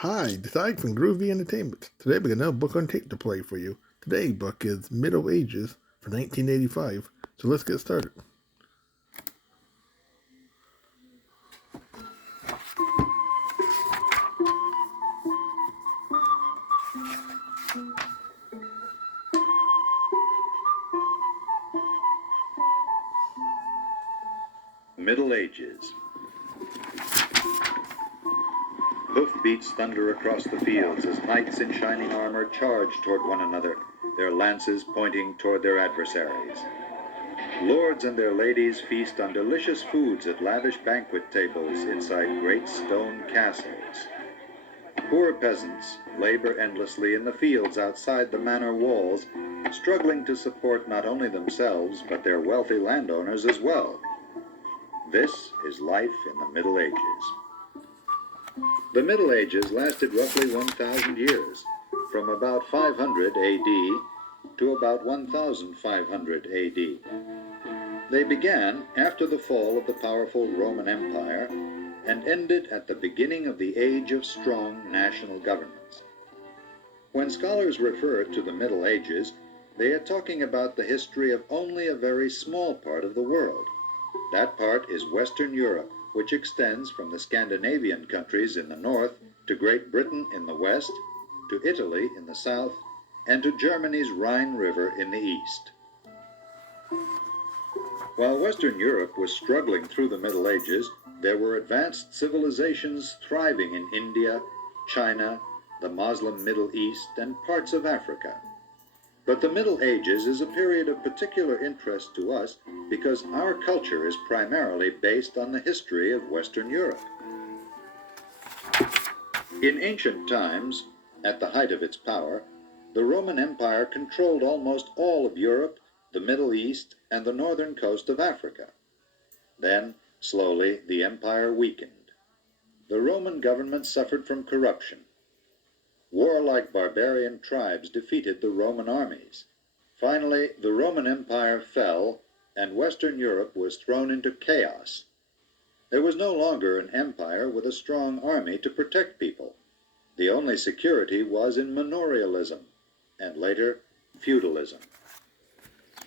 Hi, Decide from Groovy Entertainment. Today we got another book on tape to play for you. Today's book is Middle Ages from 1985. So let's get started. Middle Ages. Hoofbeats thunder across the fields as knights in shining armor charge toward one another, their lances pointing toward their adversaries. Lords and their ladies feast on delicious foods at lavish banquet tables inside great stone castles. Poor peasants labor endlessly in the fields outside the manor walls, struggling to support not only themselves but their wealthy landowners as well. This is life in the Middle Ages. The Middle Ages lasted roughly 1,000 years, from about 500 AD to about 1500 AD. They began after the fall of the powerful Roman Empire and ended at the beginning of the age of strong national governments. When scholars refer to the Middle Ages, they are talking about the history of only a very small part of the world. That part is Western Europe, which extends from the Scandinavian countries in the north to Great Britain in the west, to Italy in the south, and to Germany's Rhine River in the east. While Western Europe was struggling through the Middle Ages, there were advanced civilizations thriving in India, China, the Muslim Middle East, and parts of Africa. But the Middle Ages is a period of particular interest to us because our culture is primarily based on the history of Western Europe. In ancient times, at the height of its power, the Roman Empire controlled almost all of Europe, the Middle East, and the northern coast of Africa. Then, slowly, the empire weakened. The Roman government suffered from corruption. Warlike barbarian tribes defeated the Roman armies. Finally, the Roman Empire fell, and Western Europe was thrown into chaos. There was no longer an empire with a strong army to protect people. The only security was in Manorialism, and later, Feudalism.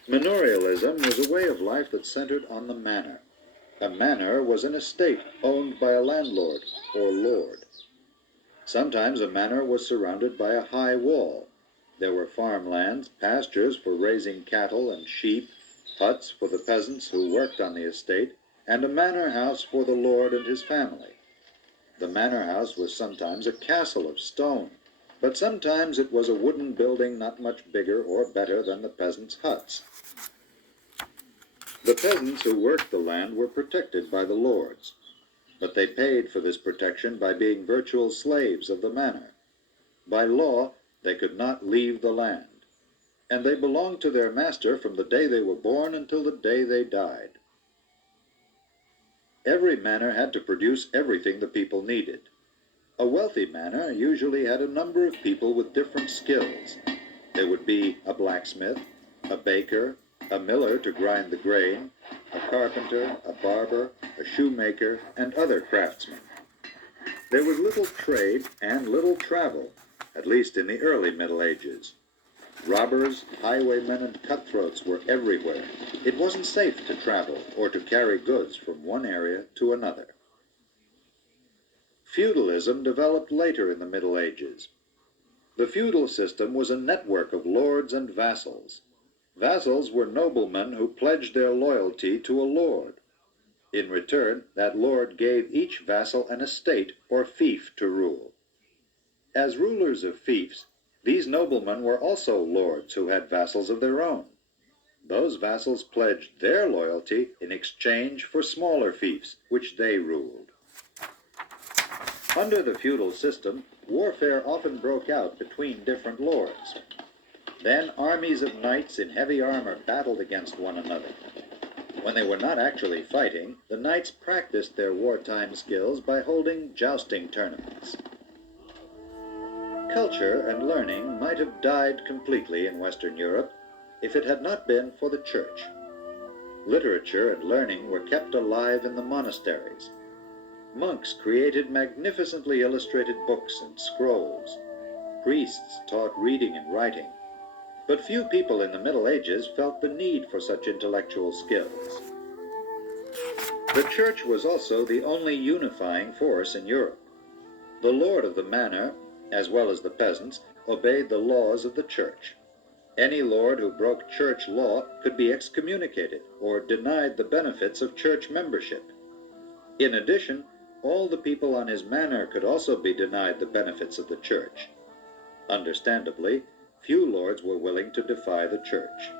Manorialism was a way of life that centered on the manor. A manor was an estate owned by a landlord or lord. Sometimes a manor was surrounded by a high wall. There were farmlands, pastures for raising cattle and sheep, huts for the peasants who worked on the estate, and a manor house for the lord and his family. The manor house was sometimes a castle of stone, but sometimes it was a wooden building not much bigger or better than the peasants' huts. The peasants who worked the land were protected by the lords, but they paid for this protection by being virtual slaves of the manor. By law, they could not leave the land, and they belonged to their master from the day they were born until the day they died. Every manor had to produce everything the people needed. A wealthy manor usually had a number of people with different skills. There would be a blacksmith, a baker, a miller to grind the grain, a carpenter, a barber, a shoemaker, and other craftsmen. There was little trade and little travel, at least in the early Middle Ages. Robbers, highwaymen, and cutthroats were everywhere. It wasn't safe to travel or to carry goods from one area to another. Feudalism developed later in the Middle Ages. The feudal system was a network of lords and vassals. Vassals were noblemen who pledged their loyalty to a lord. In return, that lord gave each vassal an estate or fief to rule. As rulers of fiefs, these noblemen were also lords who had vassals of their own. Those vassals pledged their loyalty in exchange for smaller fiefs, which they ruled. Under the feudal system, warfare often broke out between different lords. Then armies of knights in heavy armor battled against one another. When they were not actually fighting, the knights practiced their wartime skills by holding jousting tournaments. Culture and learning might have died completely in Western Europe if it had not been for the church. Literature and learning were kept alive in the monasteries. Monks created magnificently illustrated books and scrolls. Priests taught reading and writing. But few people in the Middle Ages felt the need for such intellectual skills. The church was also the only unifying force in Europe. The lord of the manor, as well as the peasants, obeyed the laws of the church. Any lord who broke church law could be excommunicated or denied the benefits of church membership. In addition, all the people on his manor could also be denied the benefits of the church. Understandably, few lords were willing to defy the church.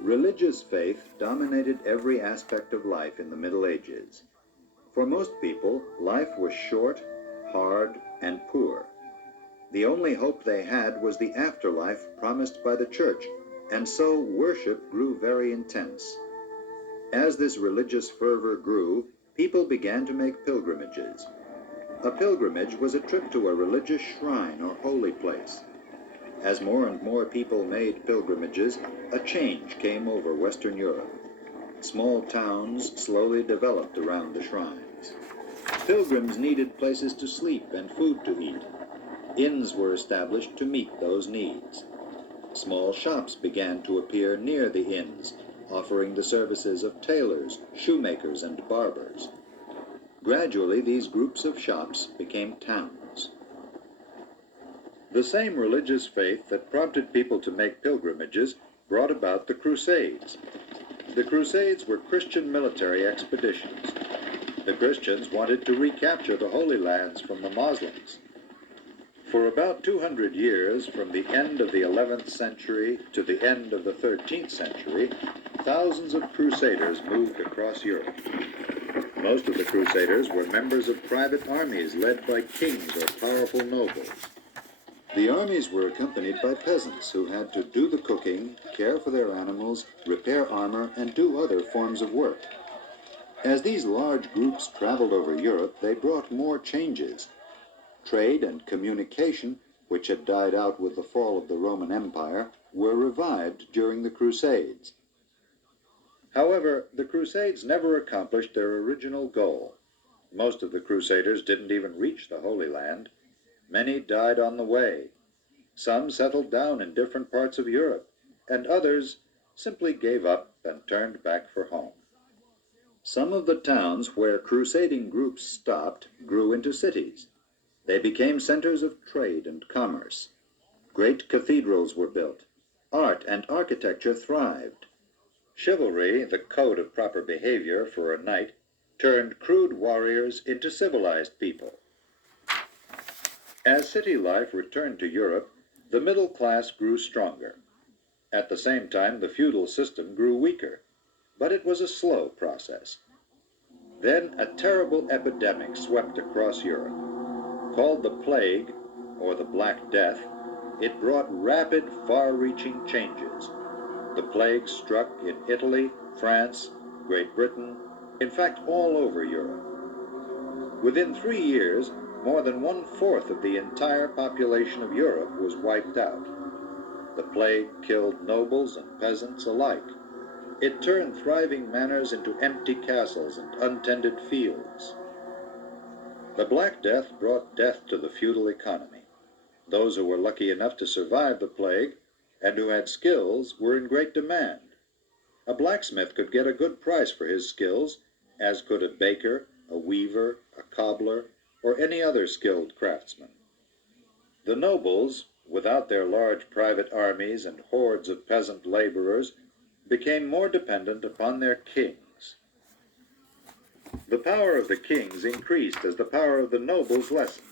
Religious faith dominated every aspect of life in the Middle Ages. For most people, life was short, hard, and poor. The only hope they had was the afterlife promised by the church, and so worship grew very intense. As this religious fervor grew, people began to make pilgrimages. A pilgrimage was a trip to a religious shrine or holy place. As more and more people made pilgrimages, a change came over Western Europe. Small towns slowly developed around the shrines. Pilgrims needed places to sleep and food to eat. Inns were established to meet those needs. Small shops began to appear near the inns, offering the services of tailors, shoemakers, and barbers. Gradually, these groups of shops became towns. The same religious faith that prompted people to make pilgrimages brought about the Crusades. The Crusades were Christian military expeditions. The Christians wanted to recapture the Holy Lands from the Muslims. For about 200 years, from the end of the 11th century to the end of the 13th century, thousands of crusaders moved across Europe. Most of the crusaders were members of private armies led by kings or powerful nobles. The armies were accompanied by peasants who had to do the cooking, care for their animals, repair armor, and do other forms of work. As these large groups traveled over Europe, they brought more changes. Trade and communication, which had died out with the fall of the Roman Empire, were revived during the Crusades. However, the Crusades never accomplished their original goal. Most of the Crusaders didn't even reach the Holy Land. Many died on the way. Some settled down in different parts of Europe, and others simply gave up and turned back for home. Some of the towns where crusading groups stopped grew into cities. They became centers of trade and commerce. Great cathedrals were built. Art and architecture thrived. Chivalry, the code of proper behavior for a knight, turned crude warriors into civilized people. As city life returned to Europe, the middle class grew stronger. At the same time, the feudal system grew weaker, but it was a slow process. Then a terrible epidemic swept across Europe. Called the Plague, or the Black Death, it brought rapid, far-reaching changes. The plague struck in Italy, France, Great Britain, in fact all over Europe. Within 3 years, more than 1/4 of the entire population of Europe was wiped out. The plague killed nobles and peasants alike. It turned thriving manors into empty castles and untended fields. The Black Death brought death to the feudal economy. Those who were lucky enough to survive the plague and who had skills were in great demand. A blacksmith could get a good price for his skills, as could a baker, a weaver, a cobbler, or any other skilled craftsman. The nobles, without their large private armies and hordes of peasant laborers, became more dependent upon their kings. The power of the kings increased as the power of the nobles lessened.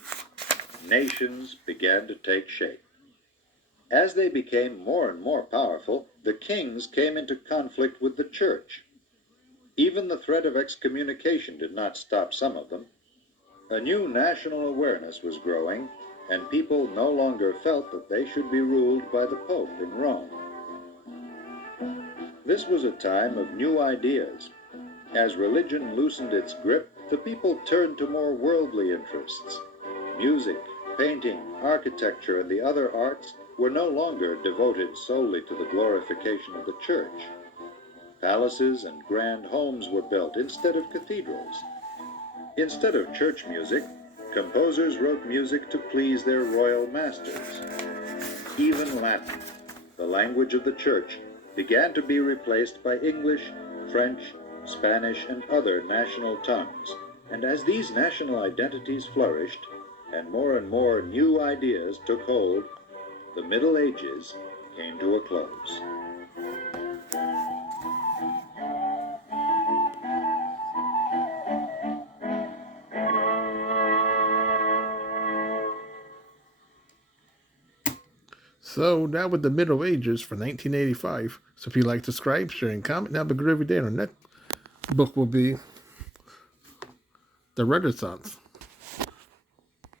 Nations began to take shape. As they became more and more powerful, the kings came into conflict with the church. Even the threat of excommunication did not stop some of them. A new national awareness was growing, and people no longer felt that they should be ruled by the Pope in Rome. This was a time of new ideas. As religion loosened its grip, the people turned to more worldly interests. Music, painting, architecture, and the other arts were no longer devoted solely to the glorification of the church. Palaces and grand homes were built instead of cathedrals. Instead of church music, composers wrote music to please their royal masters. Even Latin, the language of the church, began to be replaced by English, French, Spanish, and other national tongues. And as these national identities flourished, and more new ideas took hold, the Middle Ages came to a close. So that was the Middle Ages for 1985. So if you like, subscribe, share, and comment. Now, have a good every day. Our next book will be the Renaissance.